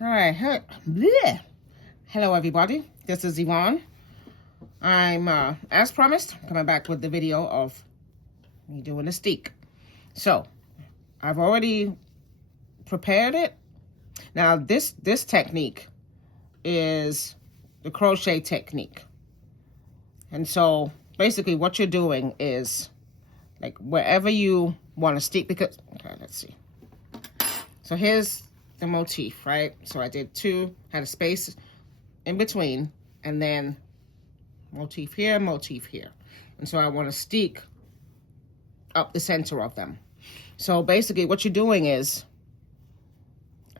All right. Bleh. Hello, everybody. This is Yvonne. I'm, as promised, coming back with the video of me doing a steek. So, I've already prepared it. Now, this technique is the crochet technique. And so, basically, what you're doing is, like, wherever you want to steek, because, okay, let's see. So, here's the motif, right? So I did two, had a space in between, and then motif here. And so I want to steek up the center of them. So basically what you're doing is,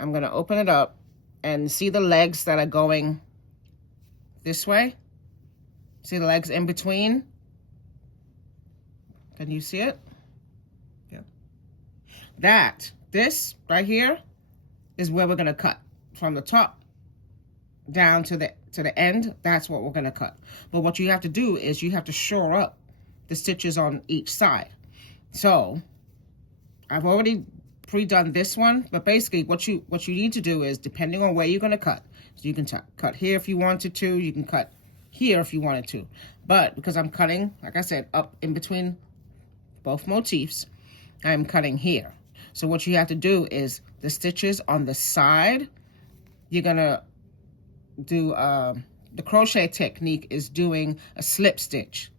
I'm going to open it up and see the legs that are going this way. See the legs in between? Can you see it? Yeah. This right here is where we're going to cut from the top down to the end. That's what we're going to cut. But what you have to do is you have to shore up the stitches on each side. So I've already pre-done this one, but basically what you need to do is, depending on where you're going to cut, so you can cut here if you wanted to, you can cut here if you wanted to, but because I'm cutting, like I said, up in between both motifs, I'm cutting here. So what you have to do is the stitches on the side, you're gonna do the crochet technique is doing a slip stitch.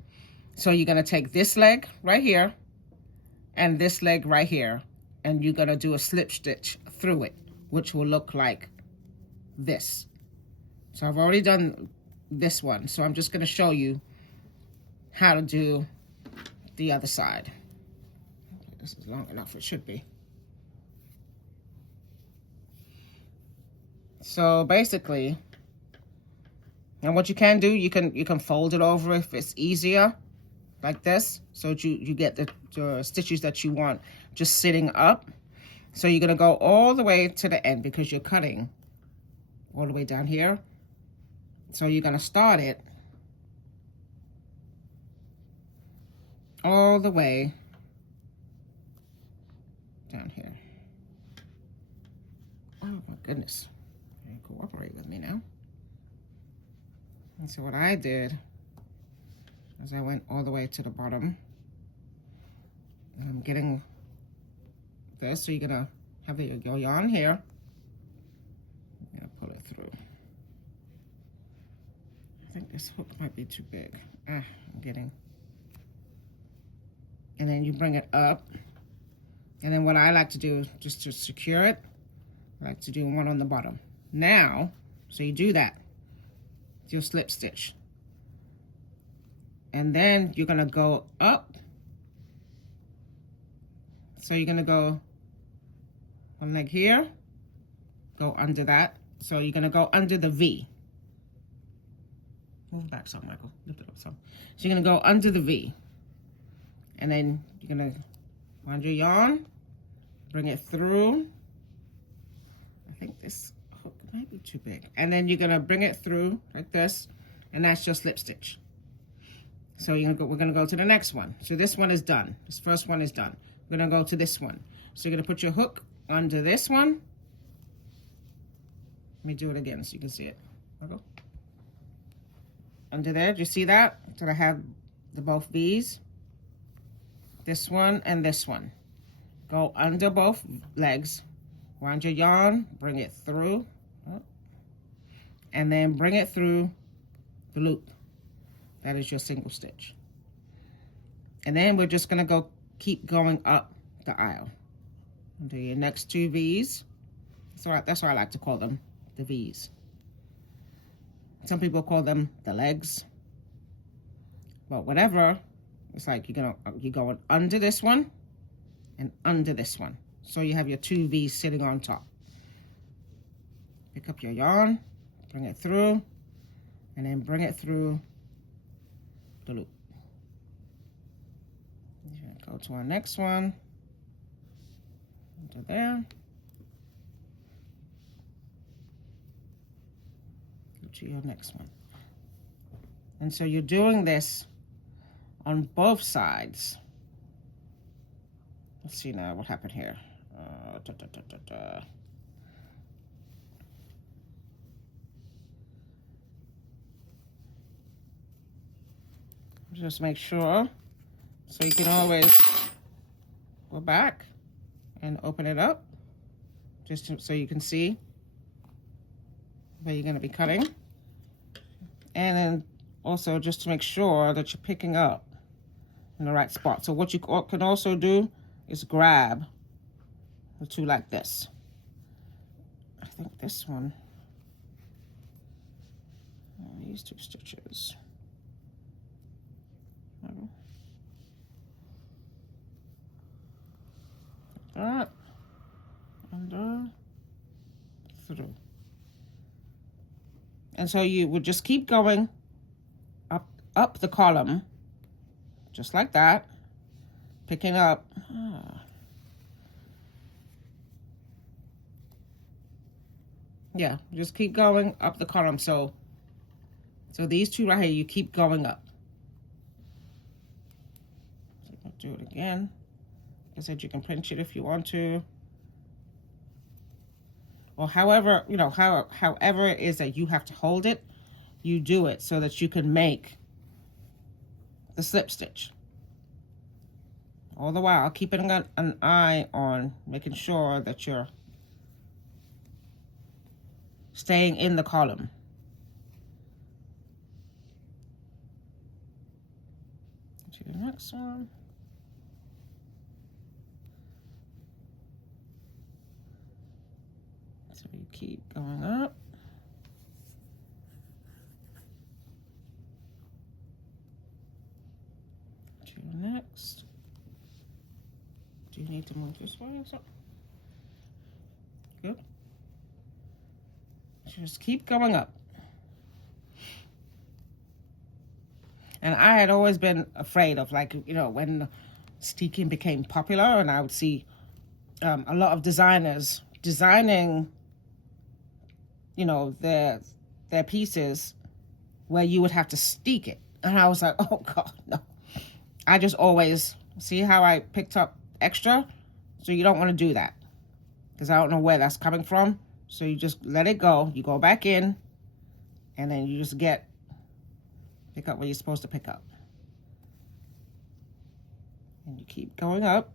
So you're gonna take this leg right here and this leg right here, and you're gonna do a slip stitch through it, which will look like this. So I've already done this one, so I'm just gonna show you how to do the other side. This is long enough, it should be. So basically, and what you can do, you can fold it over if it's easier, like this, so you get the stitches that you want just sitting up. So you're gonna go all the way to the end because you're cutting all the way down here. So you're gonna start it all the way down here. Oh my goodness. Cooperate with me now. And so what I did is I went all the way to the bottom. I'm getting this, so you're gonna have your yarn here. I'm gonna pull it through. I think this hook might be too big. I'm getting. And then you bring it up. And then what I like to do, just to secure it, I like to do one on the bottom. Now, so you do that, you'll slip stitch. And then you're gonna go up. So you're gonna go one leg here, go under that. So you're gonna go under the V. Move back some, Michael, lift it up some. So you're gonna go under the V. And then you're gonna find your yarn, bring it through. I think this hook might be too big. And then you're gonna bring it through like this, and that's your slip stitch. So we're gonna go to the next one. So this one is done. This first one is done. We're gonna go to this one. So you're gonna put your hook under this one. Let me do it again so you can see it. I'll go. Under there, do you see that? So I have the both V's. This one and this one. Go under both legs. Wind your yarn, bring it through, and then bring it through the loop. That is your single stitch. And then we're just gonna keep going up the aisle. Do your next two V's. So that's what I like to call them, the V's. Some people call them the legs. But whatever, it's like you're going under this one and under this one. So you have your two V's sitting on top. Pick up your yarn, bring it through, and then bring it through the loop. Go to our next one, into there. Go to your next one. And so you're doing this on both sides. Let's see now what happened here. Just make sure. So you can always go back and open it up so you can see where you're going to be cutting. And then also just to make sure that you're picking up in the right spot. So what you can also do is grab the two like this. I think this one, these two stitches. That and through. And so you would just keep going up the column, just like that, picking up. Yeah, just keep going up the column. So these two right here, you keep going up. So I'll do it again. Like I said, you can pinch it if you want to. Or however, you know, however it is that you have to hold it, you do it so that you can make the slip stitch. All the while, keeping an eye on making sure that you're staying in the column. To the next one. So you keep going up. To the next. Do you need to move this way or something? Good. Just keep going up. And I had always been afraid of, like, you know, when steeking became popular, and I would see a lot of designers designing, you know, their pieces where you would have to steek it. And I was like, oh God, no. I just always, see how I picked up extra? So you don't want to do that, because I don't know where that's coming from. So you just let it go. You go back in, and then you just pick up what you're supposed to pick up. And you keep going up.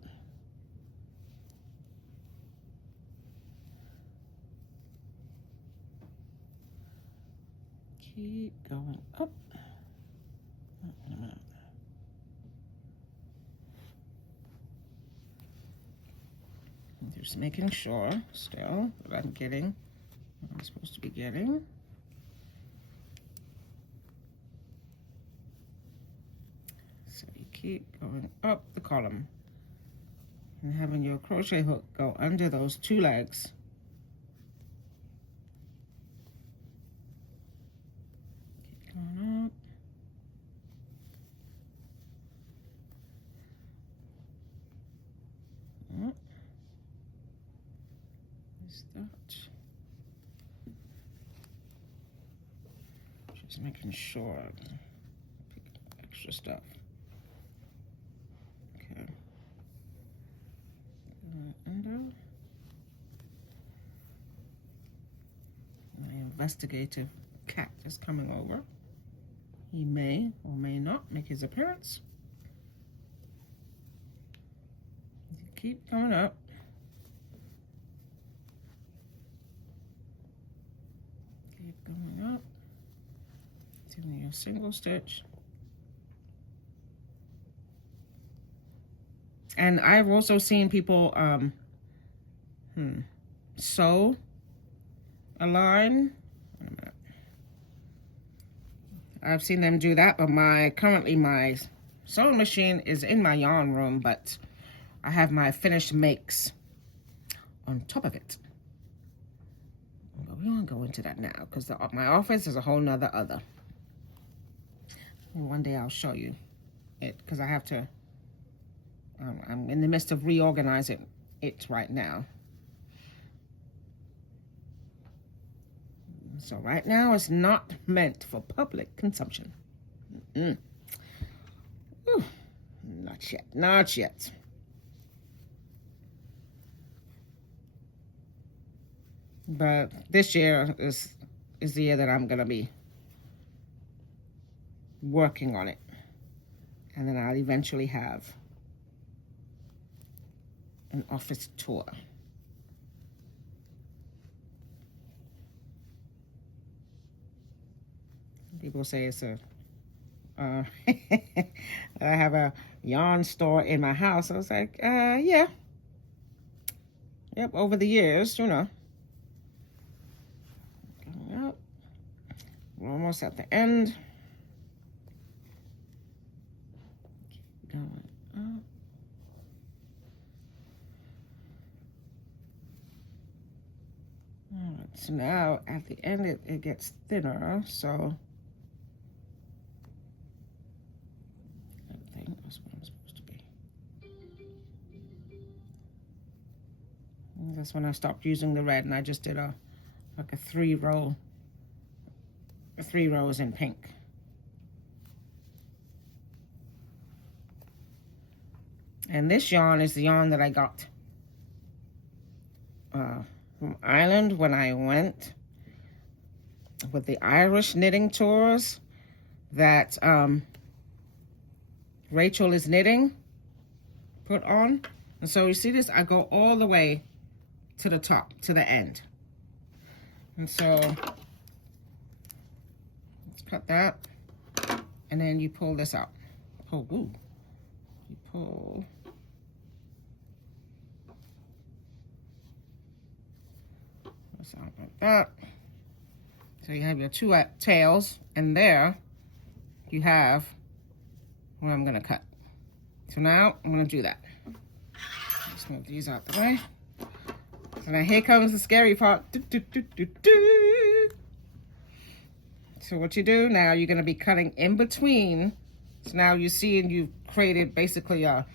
Keep going up. Wait a minute. Just making sure still that I'm getting what I'm supposed to be getting. So you keep going up the column and having your crochet hook go under those two legs. Keep going up. That. Just making sure. Extra stuff. Okay. Under. My investigative cat is coming over. He may or may not make his appearance. Keep going up. Keep going up. Doing your single stitch. And I've also seen people sew a line. Wait a minute. I've seen them do that, but currently my sewing machine is in my yarn room, but I have my finished makes on top of it. But we won't go into that now, because my office is a whole nother other. And one day I'll show you it, because I have to, I'm in the midst of reorganizing it right now. So right now it's not meant for public consumption. Ooh, not yet, not yet. But this year is the year that I'm gonna be working on it. And then I'll eventually have an office tour. People say it's a, I have a yarn store in my house. I was like, yeah. Yep, over the years, you know. Yep. We're almost at the end. Keep going up. All right, so now at the end it gets thinner, so I think that's what I'm supposed to be. And that's when I stopped using the red and I just did like a 3 rows in pink. And this yarn is the yarn that I got from Ireland when I went with the Irish knitting tours that Rachel is knitting put on. And so you see this, I go all the way to the top, to the end. And so let's cut that, and then you pull this out. Pull, ooh. You pull. This out like that. So you have your 2 tails, and there you have where I'm gonna cut. So now I'm gonna do that. Let's move these out the way. So now here comes the scary part. So what you do now, you're gonna be cutting in between. So now you see, and you've created basically a,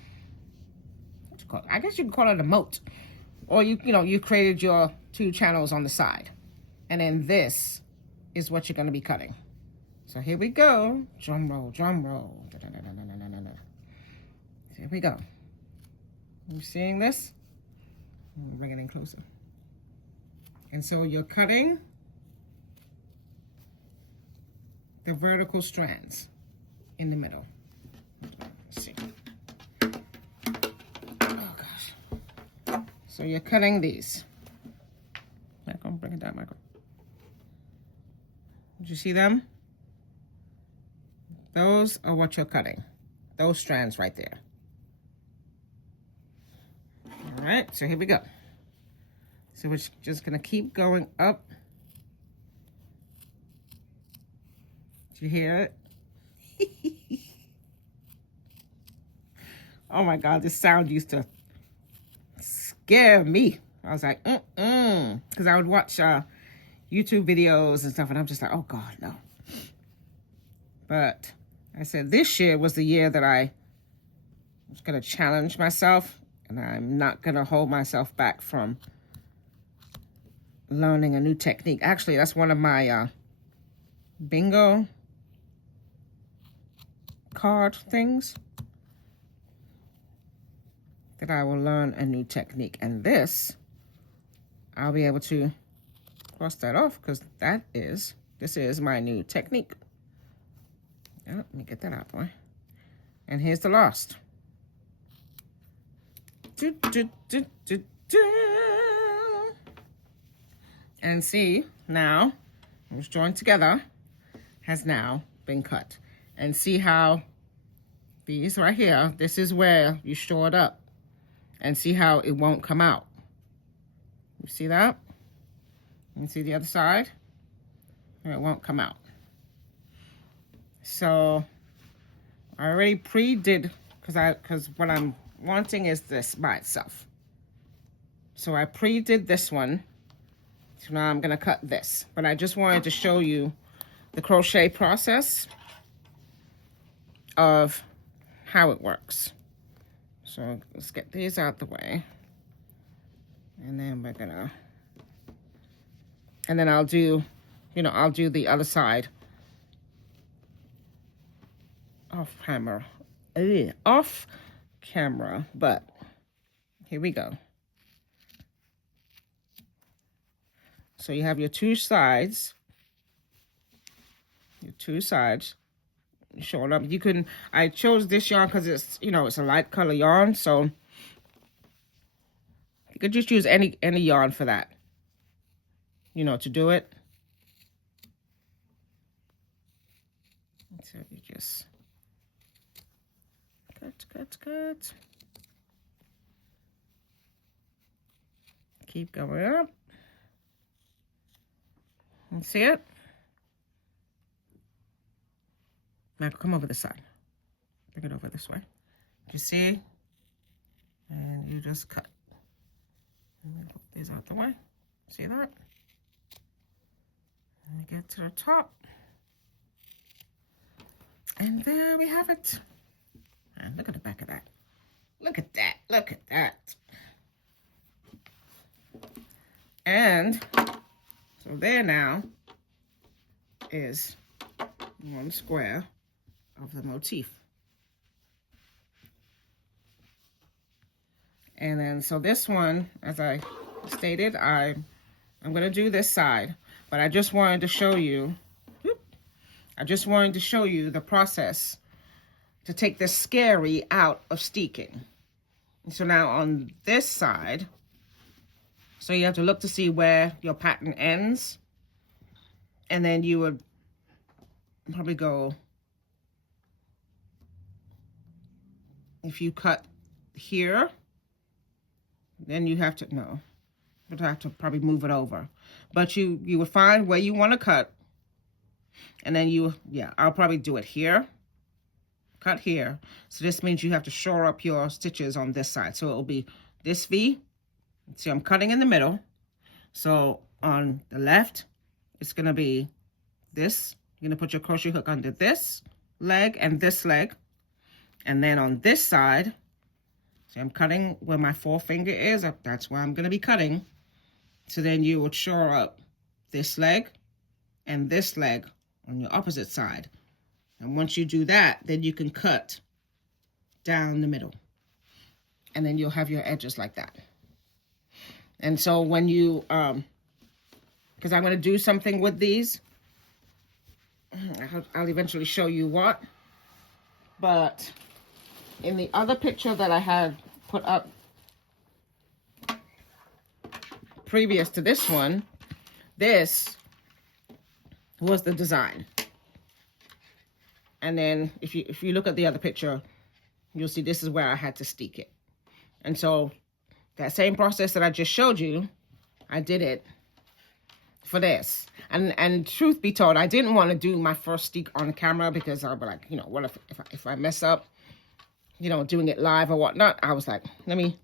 what you call it? I guess you can call it a moat. Or you know, you created your 2 channels on the side. And then this is what you're gonna be cutting. So here we go. Drum roll, drum roll. Da, da, da, da, da, da, da. Here we go. You seeing this? Bring it in closer. And so you're cutting the vertical strands in the middle. Let's see. Oh gosh. So you're cutting these. Michael, bring it down, Michael. Did you see them? Those are what you're cutting. Those strands right there. All right, so here we go. So we're just gonna keep going up. Did you hear it? Oh my God, this sound used to scare me. I was like, because I would watch YouTube videos and stuff, and I'm just like, oh God, no. But I said this year was the year that I was gonna challenge myself. And I'm not going to hold myself back from learning a new technique. Actually, that's one of my bingo card things. That I will learn a new technique. And this, I'll be able to cross that off because this is my new technique. Oh, let me get that out, boy. And here's the last. And see, now, it was joined together, has now been cut. And see how these right here, this is where you shore it up. And see how it won't come out. You see that? You see the other side? And it won't come out. So, I already pre-did, because what I'm wanting is this by itself. So I pre-did this one. So now I'm gonna cut this. But I just wanted to show you the crochet process of how it works. So let's get these out the way. And then we're gonna, and then I'll do, I'll do the other side off camera. Off camera, but here we go. So you have your 2 sides. showing up. You can, I chose this yarn because it's, you know, it's a light color yarn, so you could just use any yarn for that, you know, to do it. So you just cut. Keep going up. You see it? Now come over this side. Bring it over this way. You see? And you just cut. And put these out the way. See that? And we get to the top. And there we have it. And look at the back of that. Look at that. Look at that. And so there now is one square of the motif. And then so this one, as I stated, I'm going to do this side, but I just wanted to show you, the process to take the scary out of steeking. So now on this side, so you have to look to see where your pattern ends, and then you would probably go, if you cut here, then you have to, no, you'd have to probably move it over. But you would find where you want to cut, and then I'll probably do it here, cut here. So this means you have to shore up your stitches on this side. So it'll be this V. See, I'm cutting in the middle. So on the left, it's going to be this. You're going to put your crochet hook under this leg and this leg. And then on this side, see, I'm cutting where my forefinger is. That's where I'm going to be cutting. So then you would shore up this leg and this leg on your opposite side. And once you do that, then you can cut down the middle. And then you'll have your edges like that. And so when you, because I'm going to do something with these, I'll eventually show you what, but in the other picture that I had put up previous to this one, this was the design. And then if you look at the other picture, you'll see this is where I had to steek it. And so that same process that I just showed you, I did it for this. And truth be told, I didn't want to do my first steek on camera because I'll be like, you know, what if I mess up, you know, doing it live or whatnot. I was like, let me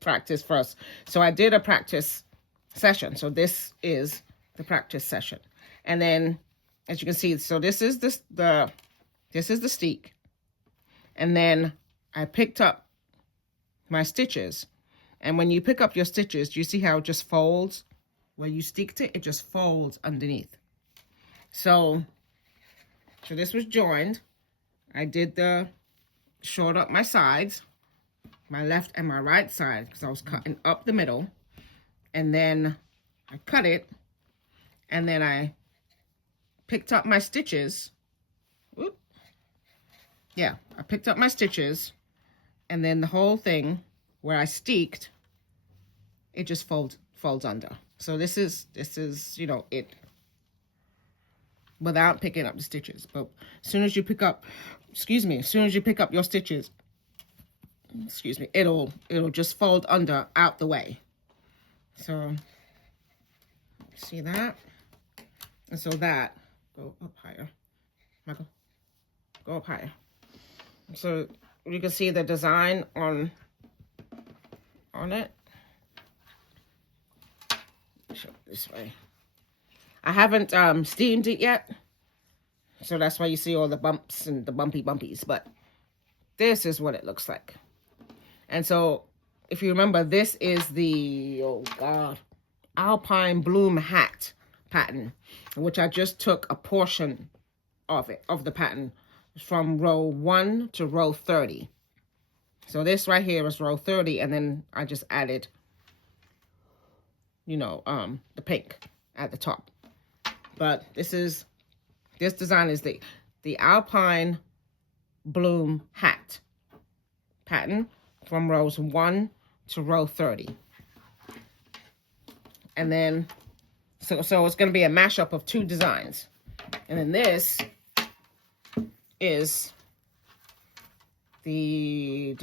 practice first. So I did a practice session. So this is the practice session. And then, as you can see, so this is the steek. And then I picked up my stitches. And when you pick up your stitches, do you see how it just folds? Where you steeked it, it just folds underneath. So this was joined. I did short up my sides, my left and my right side, because I was cutting up the middle. And then I cut it, and then I picked up my stitches. Whoop. Yeah, I picked up my stitches, and then the whole thing where I steeked, it just folds under. So this is, you know, it without picking up the stitches. But as soon as you pick up, as soon as you pick up your stitches, it'll just fold under out the way. So see that? And so that, go up higher. Michael, go up higher. So you can see the design on it. Show it this way. I haven't steamed it yet, so that's why you see all the bumps and the bumpies, but this is what it looks like. And so if you remember, this is the, oh God, Alpine Bloom hat pattern, which I just took a portion of it, of the pattern, from row 1 to row 30. So this right here is row 30, and then I just added, you know, the pink at the top. But this design is the the Alpine Bloom hat pattern from rows 1 to row 30. And then, so it's going to be a mashup of 2 designs. And then this is the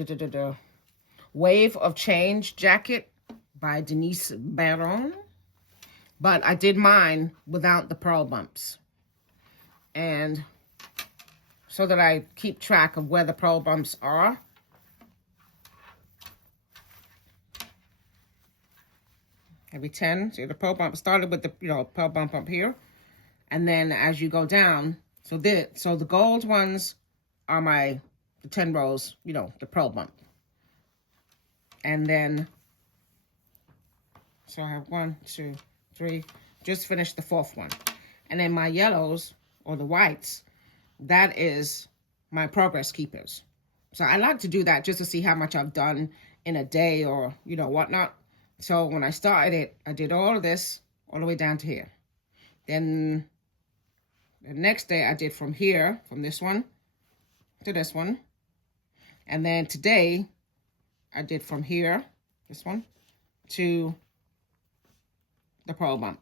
Wave of Change jacket by Denise Baron. But I did mine without the pearl bumps. And so that I keep track of where the pearl bumps are. Every 10, see the pearl bump started with the, pearl bump up here. And then as you go down, so the gold ones are the 10 rows, the pearl bump. And then, so I have 1, 2, 3, just finished the 4th one. And then my yellows, or the whites, that is my progress keepers. So I like to do that just to see how much I've done in a day or, whatnot. So when I started it, I did all of this all the way down to here. Then the next day I did from here, from this one to this one. And then today I did from here, this one, to the pearl bump.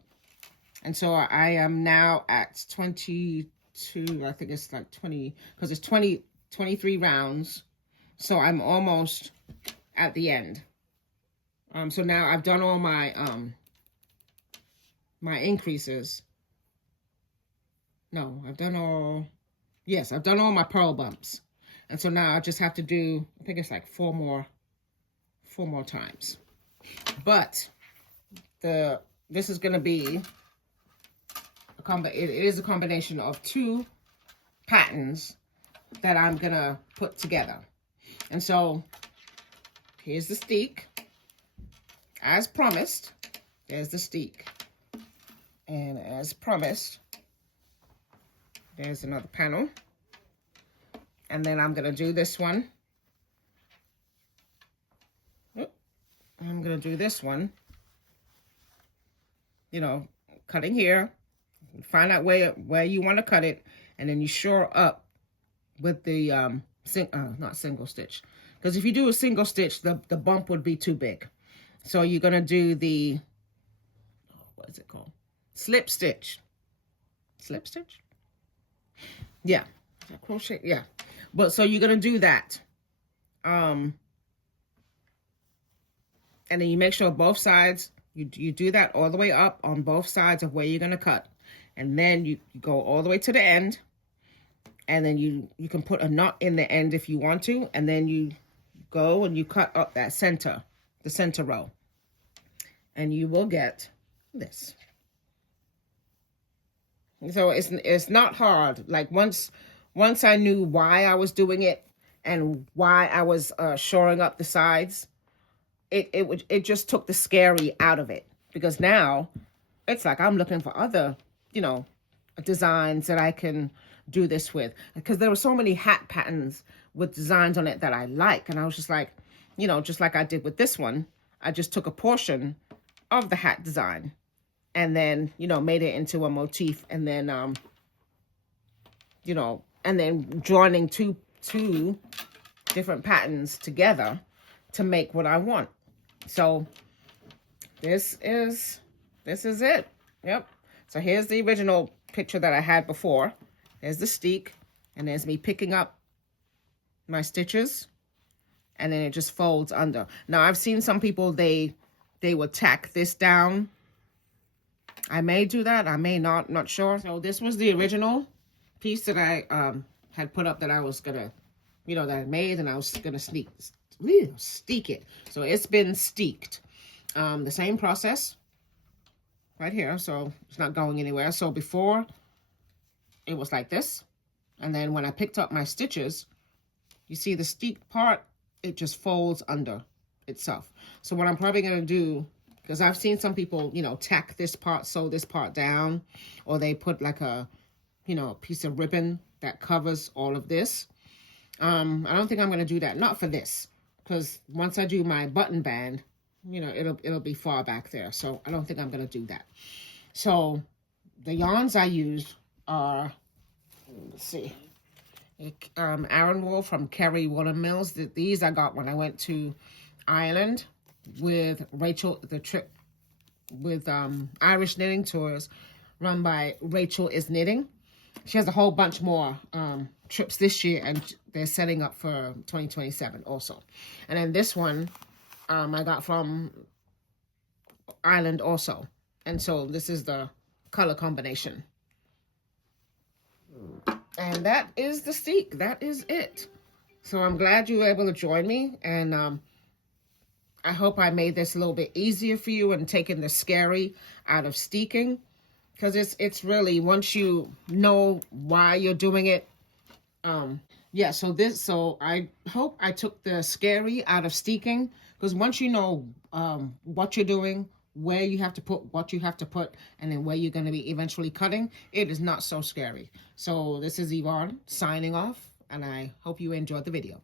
And so I am now at 22, I think it's like 20, because it's 23 rounds. So I'm almost at the end. So now I've done all my my increases. No, I've done all my pearl bumps. And so now I just have to do, I think it's like 4 more times. But this is going to be it is a combination of 2 patterns that I'm going to put together. And so here's the Steek. As promised, there's the Steek. And as promised, there's another panel. And then I'm going to do this one. I'm going to do this one. Cutting here. Find out where you want to cut it. And then you shore up with the, not single stitch. Because if you do a single stitch, the bump would be too big. So you're going to do the, what is it called? Slip stitch. Slip stitch? Yeah. Crochet, yeah. But so you're going to do that. And then you make sure both sides, you do that all the way up on both sides of where you're going to cut. And then you go all the way to the end. And then you can put a knot in the end if you want to. And then you go and you cut up that center. The center row, and you will get this. So it's not hard. Like once I knew why I was doing it and why I was shoring up the sides, it just took the scary out of it, because now it's like I'm looking for other designs that I can do this with, because there were so many hat patterns with designs on it that I like, and I was just like, just like I did with this one, I just took a portion of the hat design and then, made it into a motif, and then, and then joining two different patterns together to make what I want. So this is it. Yep. So here's the original picture that I had before. There's the Steek, and there's me picking up my stitches. And then it just folds under. Now, I've seen some people, they would tack this down. I may do that. I may not sure. So this was the original piece that I had put up that I was going to, that I made. And I was going to steek it. So it's been steeked. The same process right here. So it's not going anywhere. So before, it was like this. And then when I picked up my stitches, you see the steek part, it just folds under itself. So what I'm probably going to do, because I've seen some people, tack this part, sew this part down, or they put like a, piece of ribbon that covers all of this. I don't think I'm going to do that. Not for this, because once I do my button band, it'll be far back there. So I don't think I'm going to do that. So the yarns I use are, let's see, Aran wool from Kerry Woolen Mills. These I got when I went to Ireland with Rachel, the trip with Irish Knitting Tours run by Rachel is Knitting. She has a whole bunch more trips this year, and they're setting up for 2027 also. And then this one I got from Ireland also. And so this is the color combination. And that is the Steek. That is it. So I'm glad you were able to join me. And I hope I made this a little bit easier for you and taking the scary out of steeking. Because it's really, once you know why you're doing it, yeah, so I hope I took the scary out of steeking, because once you know what you're doing, where you have to put what you have to put, and then where you're going to be eventually cutting, it is not so scary. So this is Yvonne signing off, and I hope you enjoyed the video.